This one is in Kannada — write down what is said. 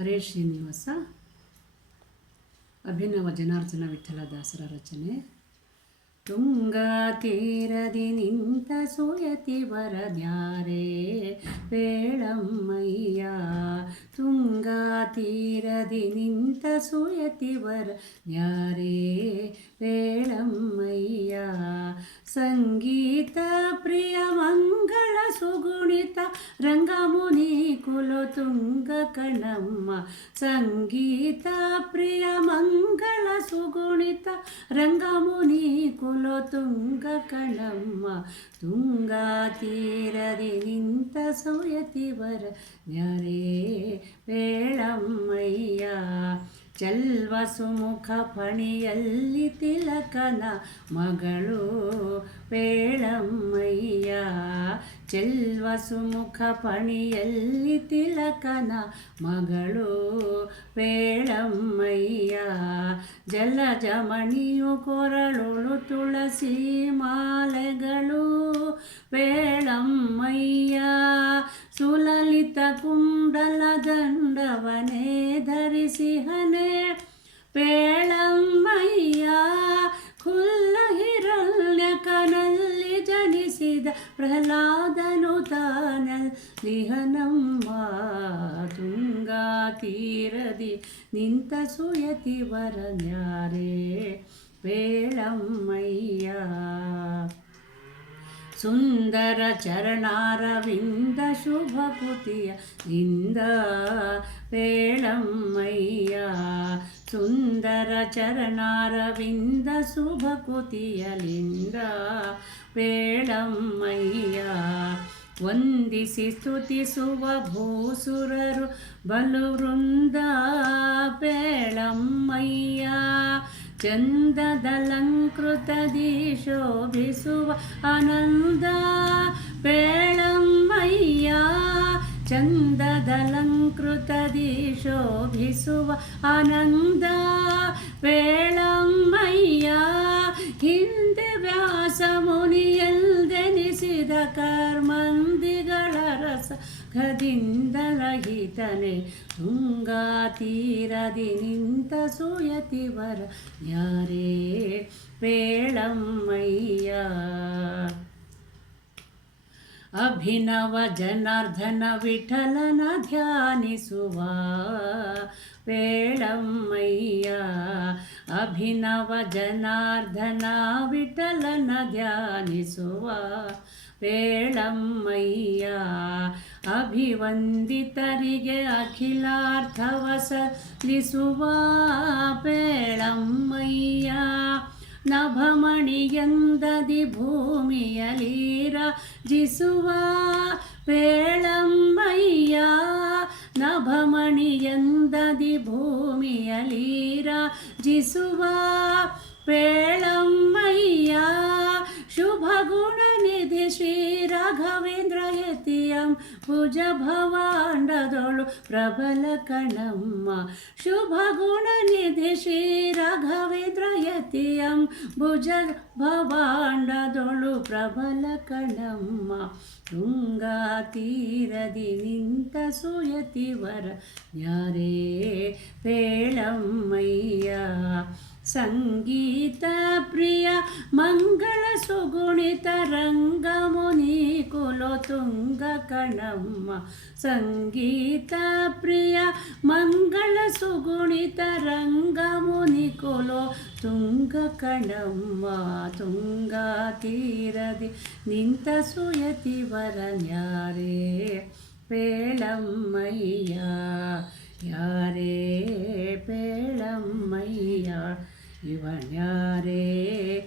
ಹರೇ ಶ್ರೀನಿವಾಸ. ಅಭಿನವ ಜನಾರ್ಜನ ವಿಠಲ ದಾಸರ ರಚನೆ. ತುಂಗಾ ತೀರದಿ ನಿಂತ ಸುಯತಿ ವರದ್ಯಾರೆ. ಬೇಳಮ್ಮಯ್ಯ ತುಂಗಾ ತೀರದಿ ನಿಂತ ಸುಯತಿ ವರದ್ಯಾರೇ. ಬೇಳಮ್ಮಯ್ಯ ಸಂಗೀತ ಪ್ರಿಯ ಮಂಗಳ ಸುಗುಣಿತ ರಂಗಮುನಿ ಕುಲು ತುಂಗ ಕಣಮ್ಮ ಸಂಗೀತ ಪ್ರಿಯ ಮಂಗಳ ಸುಗುಣಿತ ರಂಗಮುನಿ ಕುಲು ತುಂಗ ಕಣಮ್ಮ ತುಂಗಾ ತೀರದಿ ನಿಂತ ಸೌಯತಿ ವರ ನ್ಯಾರೇ ಬೇಳಮ್ಮಯ್ಯ ಚಲ್ವ ಸುಮುಖ ಫಣಿಯಲ್ಲಿ ತಿಲಕನ ಮಗಳು ಬೇಳಮ್ಮಯ್ಯ ಚೆಲ್ವ ಸುಮುಖ ಫಣಿಯಲ್ಲಿ ತಿಲಕನ ಮಗಳು ಬೇಳಮ್ಮಯ್ಯ ಜಲಜಮಣಿಯು ಕೊರಳುಳು ತುಳಸಿ ಮಾಲೆಗಳು ಬೇಳಮ್ಮಯ್ಯ ಸುಲಲಿತ ಕುಂಡಲ ದಂಡವನೇ ಧರಿಸಿಹನೆ ಬೇಳಮ್ಮಯ್ಯ ಖುಲ್ಲ ಹಿರಣ್ಯಕನಲ್ಲಿ ಜನಿಸಿದ ಪ್ರಹ್ಲಾದನು ತಾನಲ್ಲಿಹನಮ್ಮ ತುಂಗಾ ತೀರದಿ ನಿಂತ ಸುಯತಿ ವರನ್ಯಾರೇ ಬೇಳಮ್ಮಯ್ಯ ಸುಂದರ ಚರಣಾರವಿಂದ ಶುಭ ಕುತಿಯ ಇಂದ ಬೇಳಮ್ಮಯ್ಯ ಸುಂದರ ಚರಣಾರವಿಂದ ಶುಭ ಕುತಿಯಲಿಂದ ಬೇಳಮ್ಮಯ್ಯ ವಂದಿಸಿ ಸ್ತುತಿಸುವ ಭೂಸುರರು ಬಲು ವೃಂದ ಬೇಳಮ್ಮಯ್ಯ ಚಂದದಲಂಕೃತದಿ ಶೋಭಿಸುವ ಆನಂದ ಬೇಳಮ್ಮಯ್ಯ ಚಂದದಲಂಕೃತದಿ ಶೋಭಿಸುವ ಆನಂದ ಬೇಳಮ್ಮಯ್ಯ ಹಿಂದೆ ವ್ಯಾಸ ಮುನಿಯಲ್ದೆನಿಸಿದ ಕರ್ಮಂದಿಗಳ ರಸ ಖದಿಂದ ರಹಿತನೆ, ತುಂಗಾ ತೀರದಿ ನಿಂತ ಸುಯತಿ ವರ. ಯಾರೇ ಬೇಳಮ್ಮಯ್ಯ ಅಭಿನವ ಜನಾರ್ದನ ವಿಠಲನ ಧ್ಯಾನಿಸುವ ಬೇಳಮ್ಮಯ್ಯ ಅಭಿನವ ಜನಾರ್ದನ ವಿಠಲನ ಧ್ಯಾನಿಸುವ ಬೇಳಮ್ಮಯ್ಯ ಅಭಿವಂದಿತರಿಗೆ ಅಖಿಲಾರ್ಥವ ಸಲ್ಲಿಸುವ ಬೇಳಮ್ಮಯ್ಯ. ನಭಮಣಿಯಂದದಿ ಭೂಮಿಯಲೀರ ಜಿಸುವ ಬೇಳಮ್ಮಯ್ಯ. ನಭಮಣಿಯಂದದಿ ಭೂಮಿಯಲೀರ ಜಿಸುವ ಭುಜ ಭವಾಂಡದೊಳು ಪ್ರಬಲ ಕಣಮ್ಮ ಶುಭ ಗುಣ ನಿಧಿ ಶ್ರೀ ರಾಘವೇಂದ್ರ ಯತಿಯಂ ಭುಜ ಭವಾಂಡದೊಳು ಪ್ರಬಲ ಕಣಮ್ಮ ತುಂಗಾ ತೀರದಿ ನಿಂತ ಸುಯತಿ ವರ ಯಾರೇ ಬೇಳಮ್ಮಯ್ಯ ಸಂಗೀತ ಪ್ರಿಯ ಮಂಗಳ ಸುಗುಣಿತ ರಂಗಮುನಿ తుంగ కణమ్మ సంగీత ప్రియ మంగళ సుగుణిత రంగముని కొలో తుంగకణమ్మ తుంగ తీరది నింత సుయతి వరన్యారే పేళమ్మయ్యా. యారే పేళమ్మయ్యా. இவன் யாரே